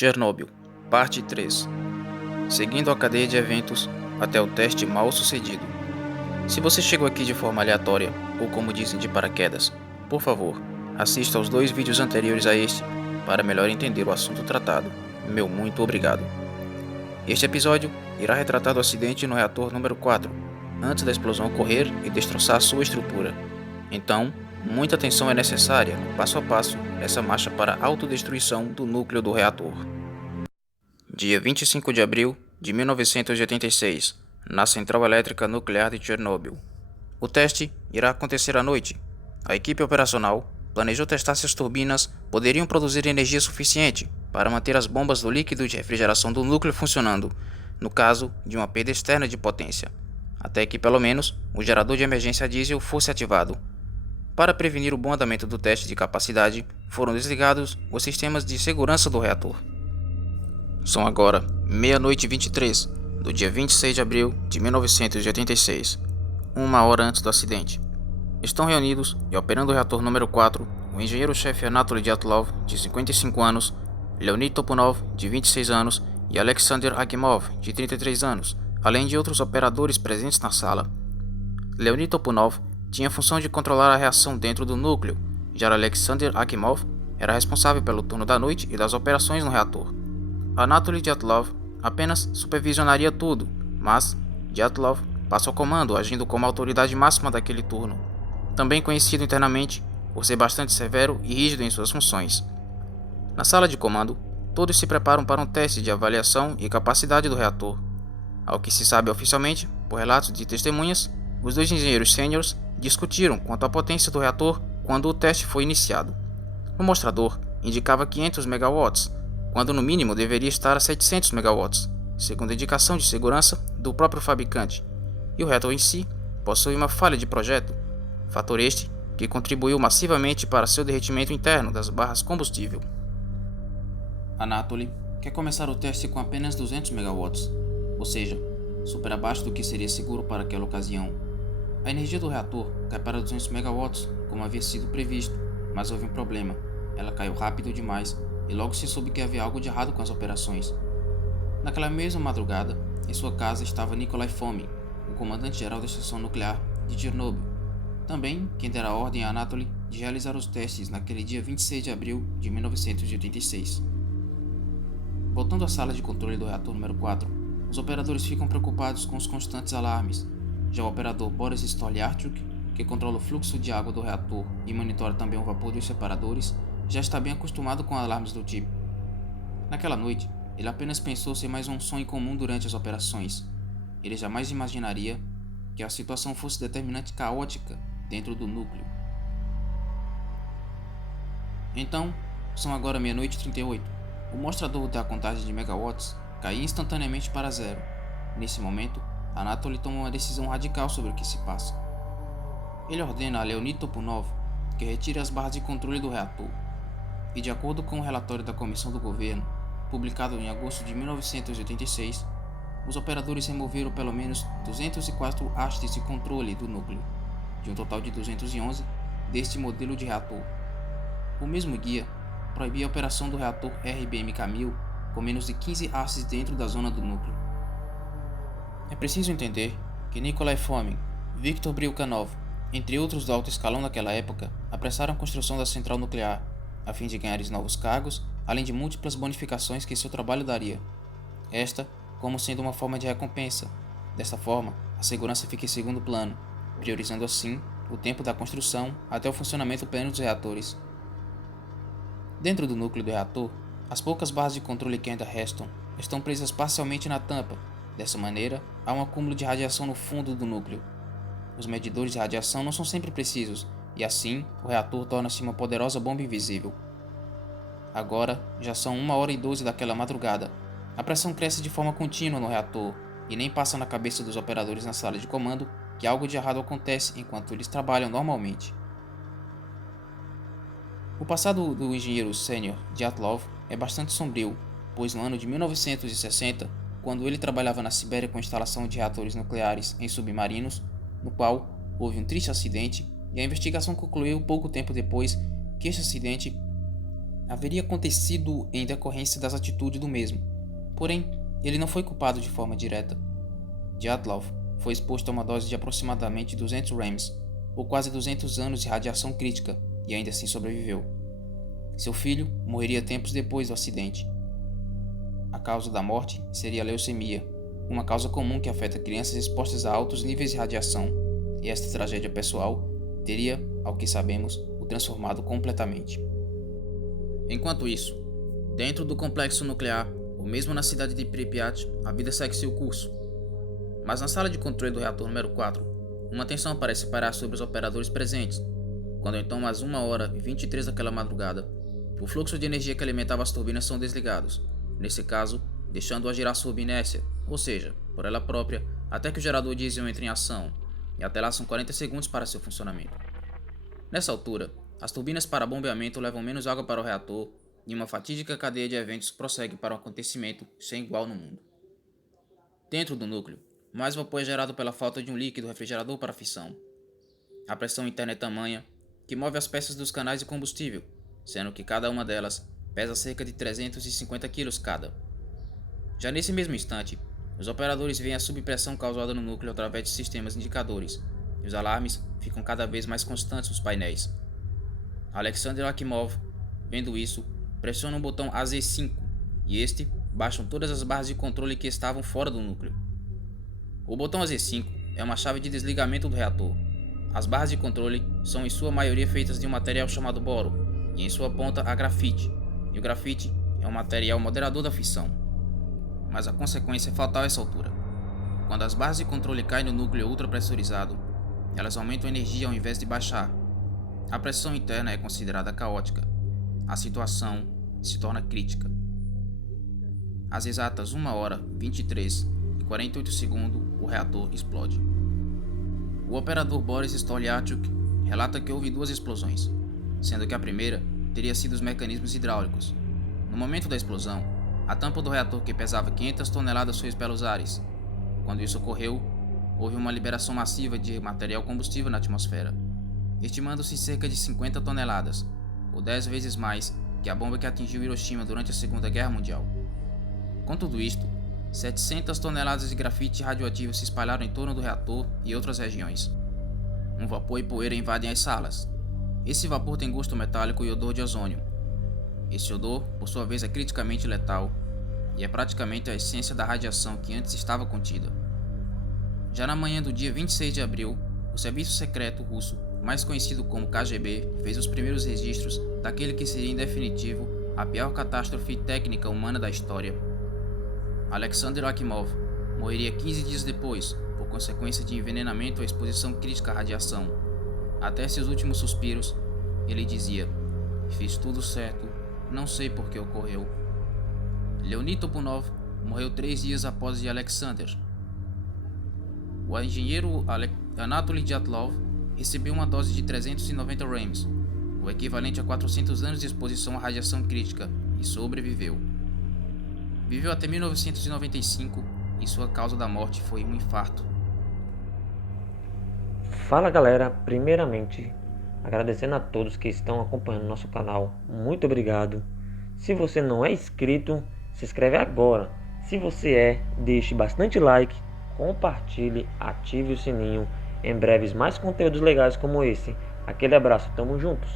Chernobyl, parte 3. Seguindo a cadeia de eventos até o teste mal sucedido. Se você chegou aqui de forma aleatória, ou como dizem de paraquedas, por favor, assista aos 2 vídeos anteriores a este para melhor entender o assunto tratado. Meu muito obrigado. Este episódio irá retratar o acidente no reator número 4, antes da explosão ocorrer e destroçar sua estrutura. Então, muita atenção é necessária no passo a passo nessa marcha para a autodestruição do núcleo do reator. Dia 25 de abril de 1986, na Central Elétrica Nuclear de Chernobyl. O teste irá acontecer à noite. A equipe operacional planejou testar se as turbinas poderiam produzir energia suficiente para manter as bombas do líquido de refrigeração do núcleo funcionando, no caso de uma perda externa de potência, até que pelo menos o gerador de emergência a diesel fosse ativado. Para prevenir o bom andamento do teste de capacidade, foram desligados os sistemas de segurança do reator. São agora 00:23 do dia 26 de abril de 1986, 1 hora antes do acidente. Estão reunidos e operando o reator número 4 o engenheiro-chefe Anatoly Dyatlov, de 55 anos, Leonid Topunov, de 26 anos e Alexander Akimov, de 33 anos, além de outros operadores presentes na sala. Leonid Topunov tinha a função de controlar a reação dentro do núcleo, já Alexander Akimov era responsável pelo turno da noite e das operações no reator. Anatoly Dyatlov apenas supervisionaria tudo, mas Dyatlov passa ao comando, agindo como a autoridade máxima daquele turno, também conhecido internamente por ser bastante severo e rígido em suas funções. Na sala de comando, todos se preparam para um teste de avaliação e capacidade do reator. Ao que se sabe oficialmente, por relatos de testemunhas, os 2 engenheiros sêniores discutiram quanto à potência do reator quando o teste foi iniciado. O mostrador indicava 500 megawatts, quando no mínimo deveria estar a 700 megawatts, segundo a indicação de segurança do próprio fabricante, e o reator em si possui uma falha de projeto, fator este que contribuiu massivamente para seu derretimento interno das barras combustível. Anatoly quer começar o teste com apenas 200 megawatts, ou seja, super abaixo do que seria seguro para aquela ocasião. A energia do reator cai para 200 megawatts, como havia sido previsto, mas houve um problema. Ela caiu rápido demais e logo se soube que havia algo de errado com as operações. Naquela mesma madrugada, em sua casa estava Nikolai Fomin, o comandante-geral da estação nuclear de Chernobyl, também quem dera a ordem a Anatoly de realizar os testes naquele dia 26 de abril de 1986. Voltando à sala de controle do reator número 4, os operadores ficam preocupados com os constantes alarmes. Já o operador Boris Stolyarchuk, que controla o fluxo de água do reator e monitora também o vapor dos separadores, já está bem acostumado com alarmes do tipo. Naquela noite, ele apenas pensou ser mais um sonho comum durante as operações. Ele jamais imaginaria que a situação fosse determinante caótica dentro do núcleo. Então, são agora 00:38. O mostrador da contagem de megawatts caiu instantaneamente para 0. Nesse momento, Anatoly toma uma decisão radical sobre o que se passa. Ele ordena a Leonid Topunov que retire as barras de controle do reator. E de acordo com o relatório da Comissão do Governo, publicado em agosto de 1986, os operadores removeram pelo menos 204 hastes de controle do núcleo, de um total de 211 deste modelo de reator. O mesmo guia proibia a operação do reator RBMK-1000 com menos de 15 hastes dentro da zona do núcleo. É preciso entender que Nikolai Fomin, Viktor Brilkanov, entre outros do alto escalão daquela época, apressaram a construção da central nuclear, a fim de ganhar novos cargos, além de múltiplas bonificações que seu trabalho daria. Esta como sendo uma forma de recompensa. Desta forma, a segurança fica em segundo plano, priorizando assim o tempo da construção até o funcionamento pleno dos reatores. Dentro do núcleo do reator, as poucas barras de controle que ainda restam estão presas parcialmente na tampa. Dessa maneira, há um acúmulo de radiação no fundo do núcleo. Os medidores de radiação não são sempre precisos, e assim o reator torna-se uma poderosa bomba invisível. Agora, já são 1h12 daquela madrugada. A pressão cresce de forma contínua no reator, e nem passa na cabeça dos operadores na sala de comando que algo de errado acontece enquanto eles trabalham normalmente. O passado do engenheiro sênior Dyatlov é bastante sombrio, pois no ano de 1960, quando ele trabalhava na Sibéria com instalação de reatores nucleares em submarinos, no qual houve um triste acidente, e a investigação concluiu pouco tempo depois que este acidente haveria acontecido em decorrência das atitudes do mesmo. Porém, ele não foi culpado de forma direta. Dyatlov foi exposto a uma dose de aproximadamente 200 rams, ou quase 200 anos de radiação crítica, e ainda assim sobreviveu. Seu filho morreria tempos depois do acidente. A causa da morte seria a leucemia, uma causa comum que afeta crianças expostas a altos níveis de radiação, e esta tragédia pessoal teria, ao que sabemos, o transformado completamente. Enquanto isso, dentro do complexo nuclear, ou mesmo na cidade de Pripyat, a vida segue seu curso. Mas na sala de controle do reator número 4, uma tensão parece parar sobre os operadores presentes, quando então às 1h23 daquela madrugada, o fluxo de energia que alimentava as turbinas são desligados, nesse caso, deixando-a girar sob inércia, ou seja, por ela própria, até que o gerador diesel entre em ação, e até lá são 40 segundos para seu funcionamento. Nessa altura, as turbinas para bombeamento levam menos água para o reator e uma fatídica cadeia de eventos prossegue para um acontecimento sem igual no mundo. Dentro do núcleo, mais vapor é gerado pela falta de um líquido refrigerador para a fissão. A pressão interna é tamanha que move as peças dos canais de combustível, sendo que cada uma delas pesa cerca de 350 kg cada. Já nesse mesmo instante, os operadores veem a subpressão causada no núcleo através de sistemas indicadores, e os alarmes ficam cada vez mais constantes nos painéis. Alexander Akimov, vendo isso, pressiona o botão AZ5 e este baixam todas as barras de controle que estavam fora do núcleo. O botão AZ5 é uma chave de desligamento do reator. As barras de controle são em sua maioria feitas de um material chamado boro, e em sua ponta há grafite, e o grafite é um material moderador da fissão. Mas a consequência é fatal a essa altura. Quando as barras de controle caem no núcleo ultrapressurizado, elas aumentam a energia ao invés de baixar. A pressão interna é considerada caótica. A situação se torna crítica. Às exatas 1h23:48, o reator explode. O operador Boris Stoliarchuk relata que houve 2 explosões, sendo que a primeira teria sido os mecanismos hidráulicos. No momento da explosão, a tampa do reator, que pesava 500 toneladas, foi pelos ares. Quando isso ocorreu, houve uma liberação massiva de material combustível na atmosfera, estimando-se cerca de 50 toneladas, ou 10 vezes mais que a bomba que atingiu Hiroshima durante a Segunda Guerra Mundial. Com tudo isto, 700 toneladas de grafite radioativo se espalharam em torno do reator e outras regiões. Um vapor e poeira invadem as salas. Esse vapor tem gosto metálico e odor de ozônio. Esse odor, por sua vez, é criticamente letal e é praticamente a essência da radiação que antes estava contida. Já na manhã do dia 26 de abril, o serviço secreto russo, mais conhecido como KGB, fez os primeiros registros daquele que seria em definitivo a pior catástrofe técnica humana da história. Alexander Akimov morreria 15 dias depois, por consequência de envenenamento à exposição crítica à radiação. Até seus últimos suspiros, ele dizia: "Fiz tudo certo, não sei por que ocorreu." Leonid Topunov morreu 3 dias após de Alexander. O engenheiro Anatoly Dyatlov recebeu uma dose de 390 rams, o equivalente a 400 anos de exposição à radiação crítica, e sobreviveu. Viveu até 1995 e sua causa da morte foi um infarto. Fala galera, primeiramente agradecendo a todos que estão acompanhando nosso canal, muito obrigado. Se você não é inscrito, se inscreve agora. Se você é, deixe bastante like, compartilhe, ative o sininho. Em breves mais conteúdos legais como esse. Aquele abraço, tamo juntos.